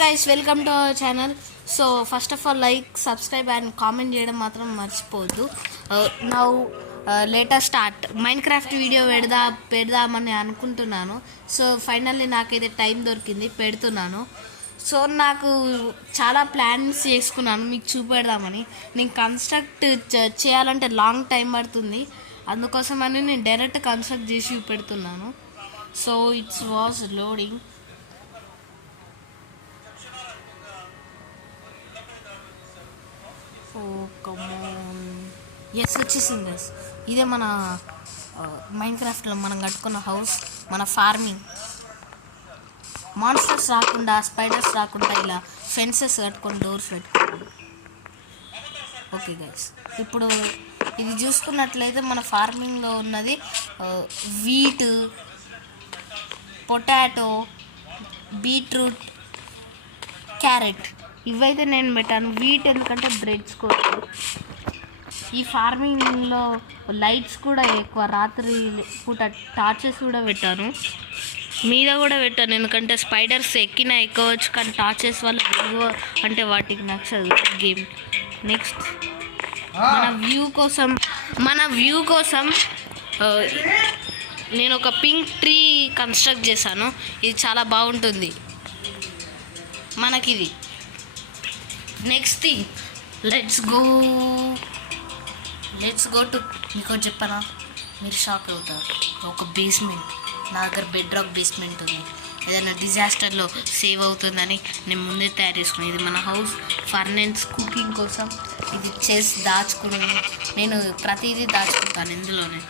guys, welcome to our channel. So first of all, like, subscribe and comment చేయడం మాత్రం మర్చిపోవద్దు. Now let us start. Minecraft video పెడదామని అనుకుంటున్నాను. So finally నాకైతే time దొరికింది, పెడుతున్నాను. సో నాకు చాలా ప్లాన్స్ చేసుకున్నాను మీకు చూపెడదామని. నేను కన్స్ట్రక్ట్ చేయాలంటే లాంగ్ టైం పడుతుంది, అందుకోసమని నేను డైరెక్ట్ కన్స్ట్రక్ట్ చేసి చూపెడుతున్నాను. So it's was loading. Yes వచ్చేసింది గైస్. ఇదే మన మైన్క్రాఫ్ట్లో మనం కట్టుకున్న హౌస్, మన ఫార్మింగ్. మాన్స్టర్స్ రాకుండా, స్పైడర్స్ రాకుండా ఇలా ఫెన్సెస్ కట్టుకొని, డోర్స్ పెట్టుకోండి. ఓకే గైస్, ఇప్పుడు ఇది చూసుకున్నట్లయితే మన ఫార్మింగ్లో ఉన్నది వీట్, పొటాటో, బీట్రూట్, క్యారెట్. ఇవైతే నేను పెట్టాను. వీట్ ఎందుకంటే బ్రెడ్స్ కోసం. ఈ ఫార్మింగ్లో లైట్స్ కూడా ఎక్కువ, రాత్రి పూట టార్చెస్ కూడా పెట్టాను, మీద కూడా పెట్టాను. ఎందుకంటే స్పైడర్స్ ఎక్కినా ఎక్కవచ్చు, కానీ టార్చెస్ వల్ల వెలుగు అంటే వాటికి నచ్చదు గేమ్. నెక్స్ట్ మన వ్యూ కోసం నేను ఒక పింక్ ట్రీ కన్స్ట్రక్ట్ చేశాను. ఇది చాలా బాగుంటుంది మనకిది. Next thing, let's go to, మీకు చెప్పనా, మీరు షాక్ అవుతారు. ఒక బేస్మెంట్, నా దగ్గర బెడ్ రాక్ బేస్మెంట్ ఉంది. ఏదైనా డిజాస్టర్లో సేవ్ అవుతుందని నేను ముందే తయారు చేసుకున్నాను. ఇది మన హౌస్, ఫర్నెన్స్, కుకింగ్ కోసం. ఇది చేసి దాచుకున్నాను. నేను ప్రతిదీ దాచుకుంటాను ఇందులోనే.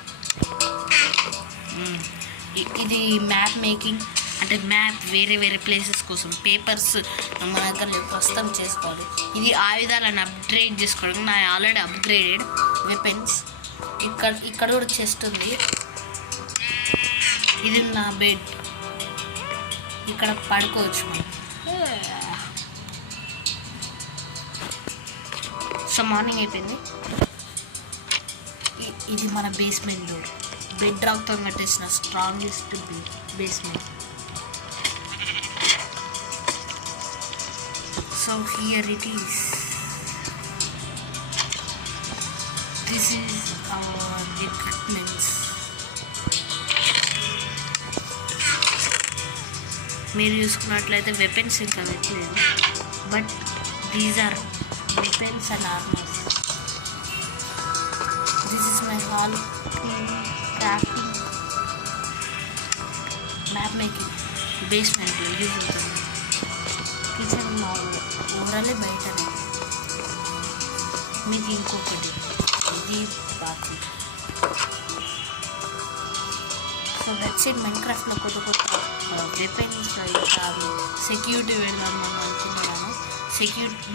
ఇది మ్యాప్ మేకింగ్, అంటే మ్యాప్ వేరే ప్లేసెస్ కోసం. పేపర్స్ మన దగ్గర ప్రస్తుతం చేసుకోవాలి. ఇది ఆయుధాలను అప్గ్రేడ్ చేసుకోవడం. నా ఆల్రెడీ అప్గ్రేడెడ్ వెపన్స్. ఇక్కడ కూడా చెస్ట్ ఉంది. ఇది నా బెడ్, ఇక్కడ పడుకోవచ్చు మనం. సో మార్నింగ్ అయిపోయింది. ఇది మన బేస్మెంట్ డోర్, బెడ్ రాక్తో కట్టేసిన strongest basement. So here it is. This is our equipments. మీరు చూసుకున్నట్లయితే వెపన్స్ ఇంకా పెట్టలేదు, but these are weapons and armours. This is my hall, crafting, map making, బేస్మెంట్లో యూజ్ అవుతుంది. కిచెన్ ఓవరాలే బయటనే. మీకు ఇంకొకటి, ఇది బాత్రూమ్. So that's it. మైన్క్రాఫ్ట్లో కొత్త వెపన్స్, ఇంకా సెక్యూరిటీ వెళ్దామని అనుకుంటున్నాను.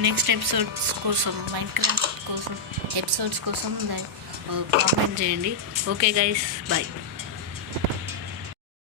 నెక్స్ట్ ఎపిసోడ్స్ కోసం, మైన్క్రాఫ్ట్ కోసం ఎపిసోడ్స్ కోసం కామెంట్ చేయండి. Okay guys, bye.